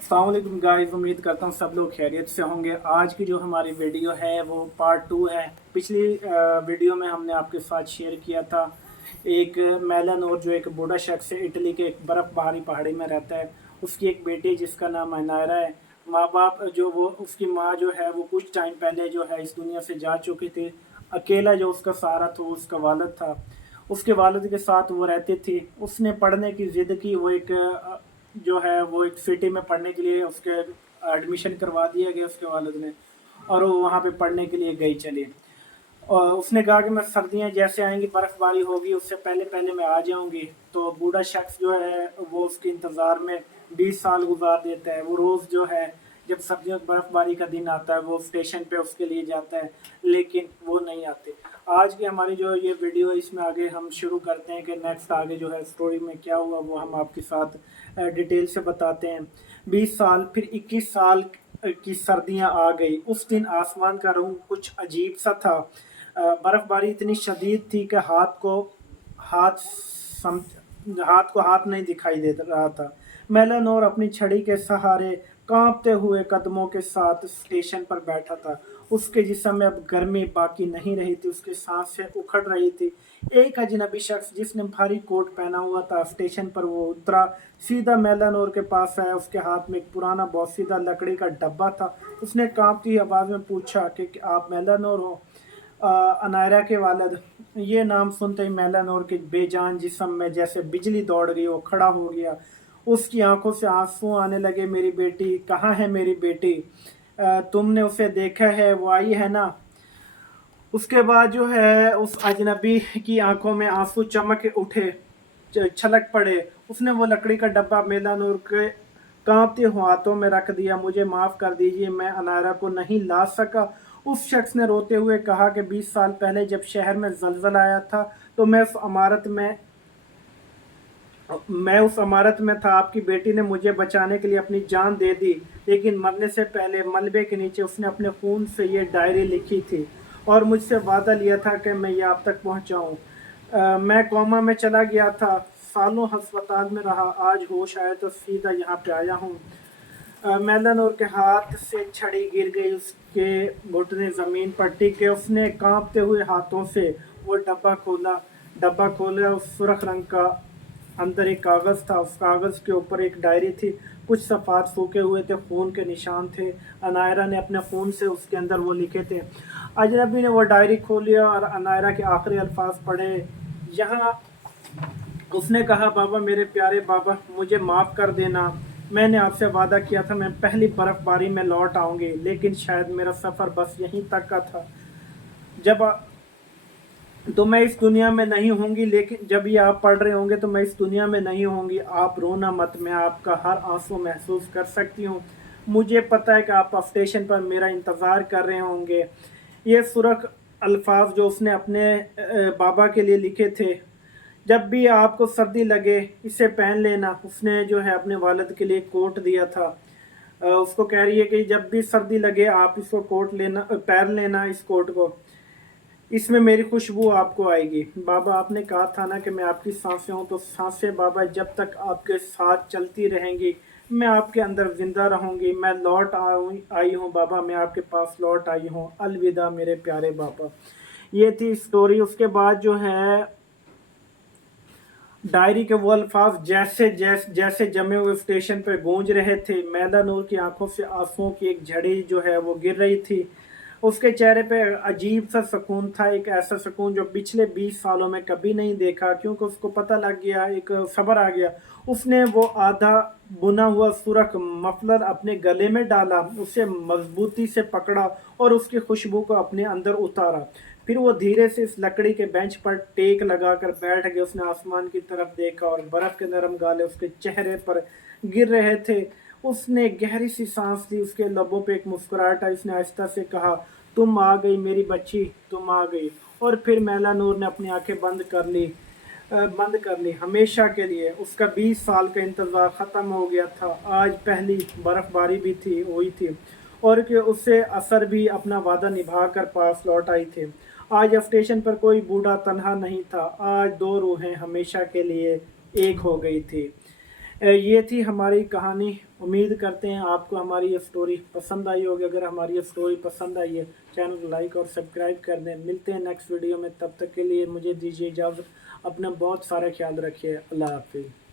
अस्सलाम वालेकुम गाइस, उम्मीद करता हूँ सब लोग खैरियत से होंगे। आज की जो हमारी वीडियो है वो पार्ट 2 है। पिछली वीडियो में हमने आपके साथ शेयर किया था एक मेलन, और जो एक बूढ़ा शख्स है इटली के एक बर्फ़बारी पहाड़ी में रहता है। उसकी एक बेटी जिसका नाम अनायरा है। माँ बाप जो वो उसकी माँ जो है वो कुछ टाइम पहले जो है इस दुनिया से जा चुकी थी। अकेला जो उसका सहारा था वो उसका वालिद था। उसके वालिद के साथ वो रहती थी। उसने पढ़ने की ज़िद की। वो एक जो है वो एक सिटी में पढ़ने के लिए उसके एडमिशन करवा दिया गया उसके वालिद ने, और वो वहाँ पे पढ़ने के लिए गई चली। और उसने कहा कि मैं सर्दियाँ जैसे आएंगी, बर्फ़बारी होगी, उससे पहले पहले मैं आ जाऊंगी। तो बूढ़ा शख्स जो है वो उसके इंतज़ार में 20 साल गुजार देता है। वो रोज़ जो है जब सर्दियों बर्फ़बारी का दिन आता है वो स्टेशन पे उसके लिए जाता है, लेकिन वो नहीं आते। आज की हमारी जो ये वीडियो, इसमें आगे हम शुरू करते हैं कि नेक्स्ट आगे जो है स्टोरी में क्या हुआ वो हम आपके साथ डिटेल से बताते हैं। 20 साल, फिर 21 साल की सर्दियां आ गई। उस दिन आसमान का रंग कुछ अजीब सा था। बर्फबारी इतनी शदीद थी कि हाथ सम हाथ को हाथ नहीं दिखाई दे रहा था। मेलानोर अपनी छड़ी के सहारे कांपते हुए कदमों के साथ स्टेशन पर बैठा था। उसके जिस्म में अब गर्मी बाकी नहीं रही थी, उसकी सांसें उखड़ रही थी। एक अजनबी शख्स जिसने भारी कोट पहना हुआ था स्टेशन पर वो उतरा, सीधा मेलानोर के पास आया। उसके हाथ में एक पुराना बोसीदा लकड़ी का डब्बा था। उसने कांपती आवाज में पूछा कि आप मेलानोर हो, अनायरा के वालिद? ये नाम सुनते ही मेलानोर के बेजान जिस्म में जैसे बिजली दौड़ गई। वो खड़ा हो गया, उसकी आंखों से आंसू आने लगे। मेरी बेटी कहाँ है? मेरी बेटी, तुमने उसे देखा है? वो आई है ना? उसके बाद जो है उस अजनबी की आंखों में आंसू चमक उठे, छलक पड़े। उसने वो लकड़ी का डब्बा मेलानूर के कांपते हुए हाथों में रख दिया। मुझे माफ कर दीजिए, मैं अनायरा को नहीं ला सका। उस शख्स ने रोते हुए कहा कि 20 साल पहले जब शहर में जलजला आया था तो मैं उस इमारत में था। आपकी बेटी ने मुझे बचाने के लिए अपनी जान दे दी, लेकिन मरने से पहले मलबे के नीचे उसने अपने खून से ये डायरी लिखी थी और मुझसे वादा लिया था कि मैं ये आप तक पहुंचाऊं। मैं कोमा में चला गया था, सालों अस्पताल में रहा, आज होश आया तो सीधा यहाँ पे आया हूँ। मेलानोर के हाथ से छड़ी गिर गई, उसके घुटने जमीन पर टिके। उसने कांपते हुए हाथों से वो डब्बा खोला। उस सुर्ख रंग का अंदर एक कागज था। उस कागज के ऊपर एक डायरी थी। कुछ सफ़ात सूखे हुए थे, खून के निशान थे। अनायरा ने अपने खून से उसके अंदर वो लिखे थे। अजनबी ने वो डायरी खोली और अनायरा के आखिरी अल्फाज पढ़े। यहाँ उसने कहा, बाबा, मेरे प्यारे बाबा, मुझे माफ़ कर देना। मैंने आपसे वादा किया था मैं पहली बर्फबारी में लौट आऊंगी, लेकिन शायद मेरा सफ़र बस यहीं तक का था। जब तो मैं इस दुनिया में नहीं होंगी, लेकिन जब ये आप पढ़ रहे होंगे तो मैं इस दुनिया में नहीं होंगी। आप रोना मत, मैं आपका हर आंसू महसूस कर सकती हूँ। मुझे पता है कि आप स्टेशन पर मेरा इंतज़ार कर रहे होंगे। ये सुरख अल्फाज जो उसने अपने बाबा के लिए लिखे थे, जब भी आपको सर्दी लगे इसे पहन लेना। उसने जो है अपने वालिद के लिए कोट दिया था। उसको कह रही है कि जब भी सर्दी लगे आप इसको कोट लेना, पहन लेना इस कोट को, इसमें मेरी खुशबू आपको आएगी। बाबा, आपने कहा था ना कि मैं आपकी सांसें हूँ, तो सांसें बाबा जब तक आपके साथ चलती रहेंगी मैं आपके अंदर जिंदा रहूंगी। मैं लौट आई हूँ बाबा, मैं आपके पास लौट आई हूँ। अलविदा मेरे प्यारे बाबा। ये थी स्टोरी। उसके बाद जो है डायरी के वो अल्फाज जैसे जमे हुए स्टेशन पर गूंज रहे थे। मैदा नूर की आंखों से आंसुओं की एक झड़ी जो है वो गिर रही थी। उसके चेहरे पे अजीब सा सुकून था, एक ऐसा सुकून जो पिछले 20 सालों में कभी नहीं देखा, क्योंकि उसको पता लग गया, एक सब्र आ गया। उसने वो आधा बुना हुआ सुरख मफलर अपने गले में डाला, उसे मजबूती से पकड़ा और उसकी खुशबू को अपने अंदर उतारा। फिर वो धीरे से इस लकड़ी के बेंच पर टेक लगाकर बैठ गया। उसने आसमान की तरफ देखा और बर्फ के नरम गाले उसके चेहरे पर गिर रहे थे। उसने गहरी सी सांस ली, उसके लबों पे एक मुस्कुराहट आई। उसने आहिस्ता से कहा, तुम आ गई मेरी बच्ची, तुम आ गई। और फिर मैला नूर ने अपनी आंखें बंद कर ली हमेशा के लिए। उसका 20 साल का इंतजार खत्म हो गया था। आज पहली बर्फबारी भी थी हुई थी, और कि उससे असर भी अपना वादा निभा कर पास लौट आई थी। आज स्टेशन पर कोई बूढ़ा तन्हा नहीं था। आज दो रूहें हमेशा के लिए एक हो गई थी। ये थी हमारी कहानी। उम्मीद करते हैं आपको हमारी ये स्टोरी पसंद आई होगी। अगर हमारी ये स्टोरी पसंद आई है, चैनल को लाइक और सब्सक्राइब कर दें। मिलते हैं नेक्स्ट वीडियो में, तब तक के लिए मुझे दीजिए इजाज़त। अपना बहुत सारा ख्याल रखिए। अल्लाह हाफिज़।